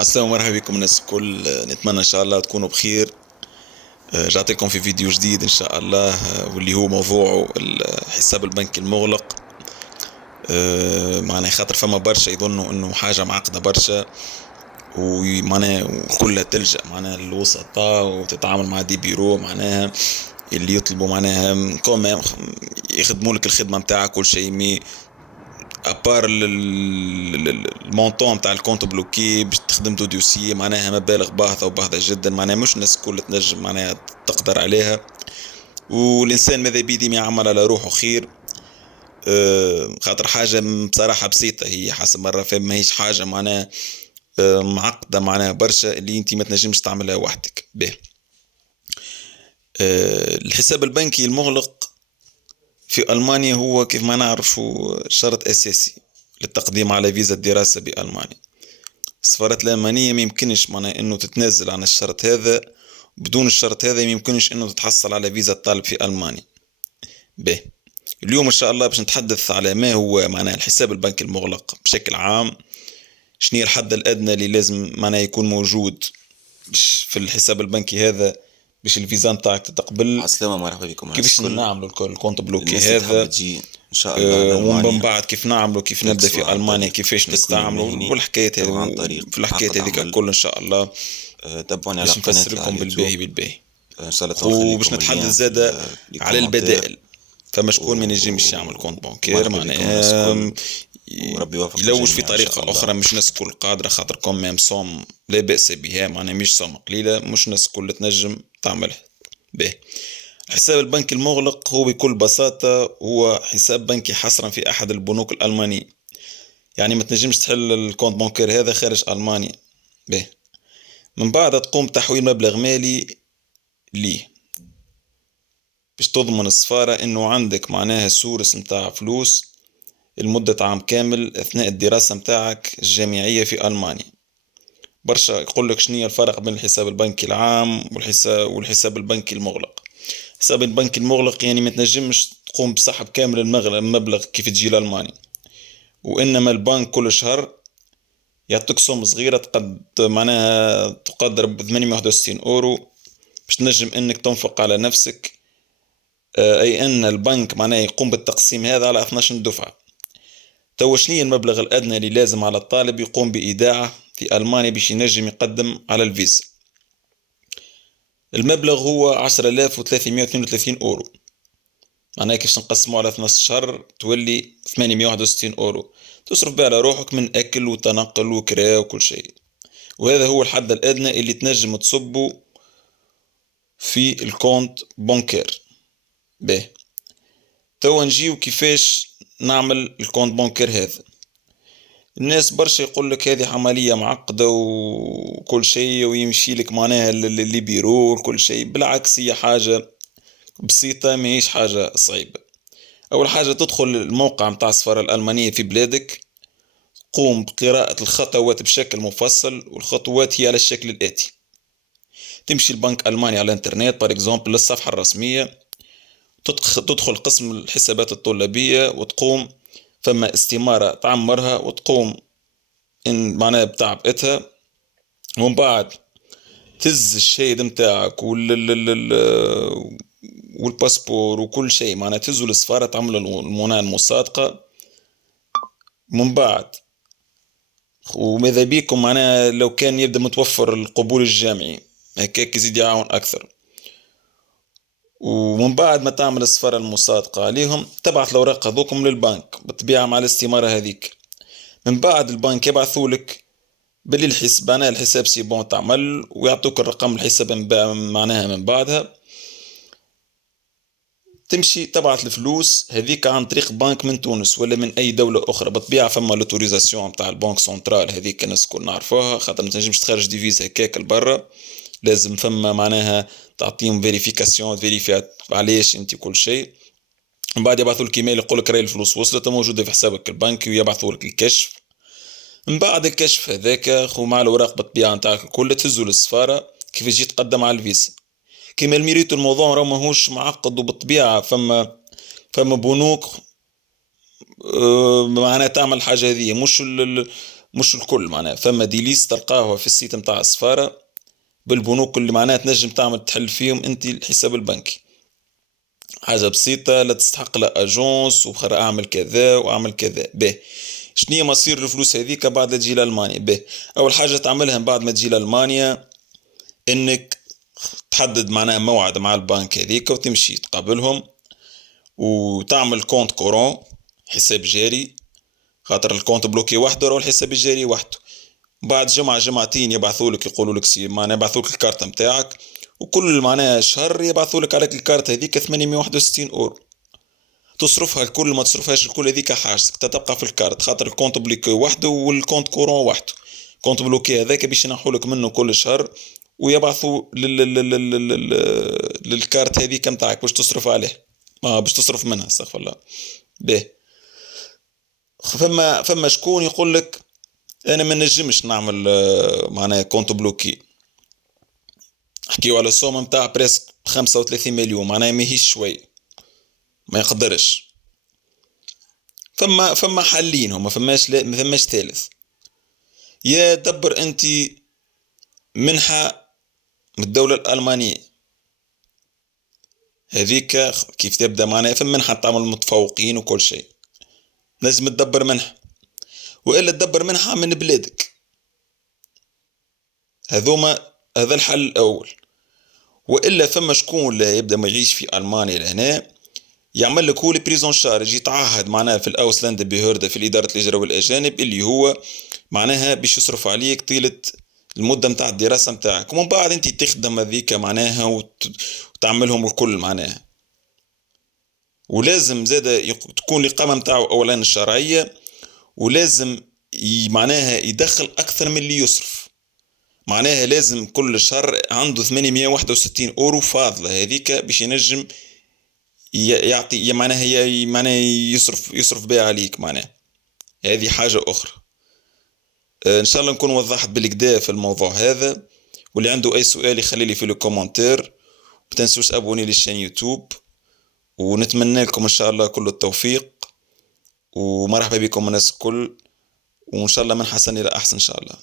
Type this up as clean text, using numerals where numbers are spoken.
السلام مرحبا بكم الناس الكل. نتمنى ان شاء الله تكونوا بخير. جاتكم في فيديو جديد ان شاء الله، واللي هو موضوعه الحساب البنكي المغلق. معناها خاطر فما برشا يظنوا انه حاجة معقدة برشا، ومعناها كلها تلجأ معناها للوسطاء وتتعامل مع دي بيرو معناها اللي يطلبوا معناها كوم يخدموا لك الخدمة متاعك كل شيء. مي ابار المونطون تاع الكونت بلوكي باش تخدم دو دوسيي معناها مبالغ باهظه وباهظه جدا، معناها مش الناس الكل تنجم معناها تقدر عليها. والانسان ماذا بيدي ما يعمل على روحه خير. خاطر حاجه بصراحه بسيطه، هي حسب مره فهم ماهيش حاجه معناها معقده معناها برشا اللي انت ما تنجمش تعملها وحدك به. الحساب البنكي المغلق في ألمانيا هو كيف ما نعرف شرط أساسي للتقديم على فيزا الدراسة بألمانيا. السفارات الألمانية ما يمكنش معناها إنه تتنازل عن الشرط هذا، بدون الشرط هذا ما يمكنش إنه تتحصل على فيزا الطالب في ألمانيا. به اليوم إن شاء الله باش نتحدث على ما هو معناها الحساب البنكي المغلق بشكل عام. شنو هي الحد الأدنى اللي لازم معناها يكون موجود باش في الحساب البنكي هذا باش الفيزا نتاعك تتقبل. عسلامة، مرحبا بكم الناس كيفاش الكل. نعملوا الكونت بلوكي الناس اللي تحب هذا، تجي ان شاء الله ومن لألمانيا بعد كيف نعملوا كيف نبدا سواء في عن المانيا طريق كيفاش التكوين نستعملوا المهني والحكايات او عن هذه. طريق في الحكايات عقد هذيك عمل. الكل ان شاء الله تابعوني على باش نفسر قناتي على لكم بالباهي اليوتيوب. بالباهي. ان شاء الله تنخلي وباش لكم نتحدث اللين زاده لي على كومنتير. البدائل. فما شكون ما ينجمش يعمل كونت بانكير مرحبا بكم الناس الكل، معناها وربي يوفق يلوج في الجميع ان شاء طريقة الله. أخرى. مش ناس الكل قادرة، خاطر كوم صوم لا بأس بها معناها مش صوم قليلة، مش ناس الكل تنجم تعملها به. الحساب البنكي المغلق هو بكل بساطة هو حساب بنكي حصرا في أحد البنوك الألمانية. يعني ما تنجمش تحل الكونت بانكير هذا خارج ألمانيا به. من بعد تقوم تحويل مبلغ مالي ليه باش تضمن السفارة انه عندك معناها سورس متاع فلوس لمدة عام كامل اثناء الدراسة متاعك الجامعية في ألمانيا. برشا يقولك شنية الفرق بين الحساب البنكي العام والحساب البنكي المغلق. الحساب البنكي المغلق يعني ما تنجمش تقوم بسحب كامل المبلغ كيف تجي لألمانيا، وإنما البنك كل شهر يعطيك سوم صغيرة معناها تقدر ب 861 أورو باش تنجم إنك تنفق على نفسك. أي أن البنك معناه يقوم بالتقسيم هذا على 12 دفعة. تو شنية المبلغ الأدنى اللي لازم على الطالب يقوم بإيداعه في ألمانيا باش ينجم يقدم على الفيزا؟ المبلغ هو 10332 أورو. معناها كيفاش نقسمه على 12 شهر تولي 861 أورو تصرف بها على روحك من أكل وتنقل وكراء وكل شيء. وهذا هو الحد الأدنى اللي تنجم تصبه في الكونت بانكير به. توا نجيو كيفاش نعمل الكونت بانكير هذا. الناس برشا يقولك هذه عملية معقدة وكل شيء ويمشي لك معناها اللي بيرو وكل شيء. بالعكس هي حاجة بسيطة، ما هيش حاجة صعيبة. أول حاجة تدخل الموقع متاع السفارة الألمانية في بلادك، قوم بقراءة الخطوات بشكل مفصل، والخطوات هي على الشكل الآتي. تمشي البنك ألماني على الانترنت بار اكزومبل للصفحة الرسمية، تدخل قسم الحسابات الطلابية وتقوم فما استمارة تعمرها وتقوم إن معناها بتعبئتها. ومن بعد تز الشهيد متاعك والباسبور وكل شيء معناها تزو للسفارة تعمل المناة المصادقة. من بعد وماذا بيكم معناها لو كان يبدأ متوفر القبول الجامعي هكاك يزيد يعاون أكثر. ومن بعد ما تعمل السفارة المصادقة عليهم تبعث الأوراق هذوكم للبنك بالطبيعة مع الاستمارة هذيك. من بعد البنك يبعثولك باللي الحساب سي بون تعمل ويعطوك الرقم الحساب معناها. من بعدها تمشي تبعث الفلوس هذيك عن طريق بنك من تونس ولا من اي دولة اخرى. بالطبيعة فما لوتوريزاسيون تاع البنك سنترال هذيك الناس كل نعرفوها، خاطر ما تنجمش تخرج ديفيز هكاك لبرا. لازم فما معناها تعطيهم فيريفيكاسيون فيريفي علاش انت كل شيء. من بعد يبعثوا لك ايميل يقول لك راهي الفلوس وصلت موجودة في حسابك البنكي، ويبعثوا لك الكشف. من بعد الكشف هذاك خو مع الأوراق بالطبيعة نتاعك الكل تهزو للسفارة كيف تجي تقدم على الفيزا. كيما الميريتو الموضوع راه ماهوش معقد، وبالطبيعة فما بنوك معناها تعمل حاجة هذه. مش الكل معناها، فما دي ليست تلقاها في السيت متاع السفارة بالبنوك اللي معناها تنجم تعمل تحل فيهم انت الحساب البنكي. حاجة بسيطة لا تستحق لا اجونس وخر اعمل كذا واعمل كذا. به شنية مصير الفلوس هذيك بعد تجي لألمانيا؟ به أول حاجة تعملها بعد ما تجي لألمانيا إنك تحدد معناها موعد مع البنك هذيك وتمشي تقابلهم وتعمل كونت كورون، حساب جاري، خاطر الكونت بلوكي وحده أو الحساب الجاري وحده. بعد جمعة جمعتين يبعثولك يقولولك معناها يبعثولك الكارت متاعك، وكل معناها شهر يبعثولك عليك الكارت هذيك 861 أورو تصرفها الكل. ما تصرفهاش الكل هذيك حاجتك تبقى في الكارت، خاطر الكونت بلوكي وحده والكونت كورون وحده. كونت بلوكي هذاك باش ينحولك منه كل شهر ويبعثوا للكارت هذيك متاعك باش تصرف عليه، ما باش تصرف منها استغفر الله. به فما شكون يقول لك انا ما نجمش نعمل معناها كونت بلوكي، حكيو على السوم متاع بريسك 35 مليون معناها ماهيش شوي، ما يقدرش. فما حلين هما، ما فماش ثالث. يا دبر انت منحة من الدولة الألمانية هذيك كيف تبدأ معناها في منحة تعمل متفوقين وكل شيء، لازم تدبر منحة، وإلا تدبر منحة من بلادك. هذا الحل الأول. وإلا فما شكون لا يبدأ ما يعيش في ألمانيا لهنا يعمل لك هو بريزون شارج، يتعهد معناها في الأوسلاند بيهوردا في إدارة الهجرة والأجانب اللي هو معناها باش يصرف عليك طيلة المدة متاع الدراسة متاعك، ومن بعد انت تخدم هذيك معناها وتعملهم الكل معناها. ولازم زادة تكون الإقامة متاعه أولا الشرعية، ولازم معناها يدخل أكثر من اللي يصرف، معناها لازم كل شهر عنده 861 أورو فاضلة هذيك باش ينجم يعطي معناها يصرف بها عليك معناها. هذه حاجة أخرى. ان شاء الله نكون وضحت بالكدا في الموضوع هذا، واللي عنده اي سؤال يخليلي في الكومنتير. متنسوش ابوني للشان يوتيوب، ونتمنى لكم ان شاء الله كل التوفيق، ومرحبا بكم الناس الكل، وان شاء الله من حسن الى احسن ان شاء الله.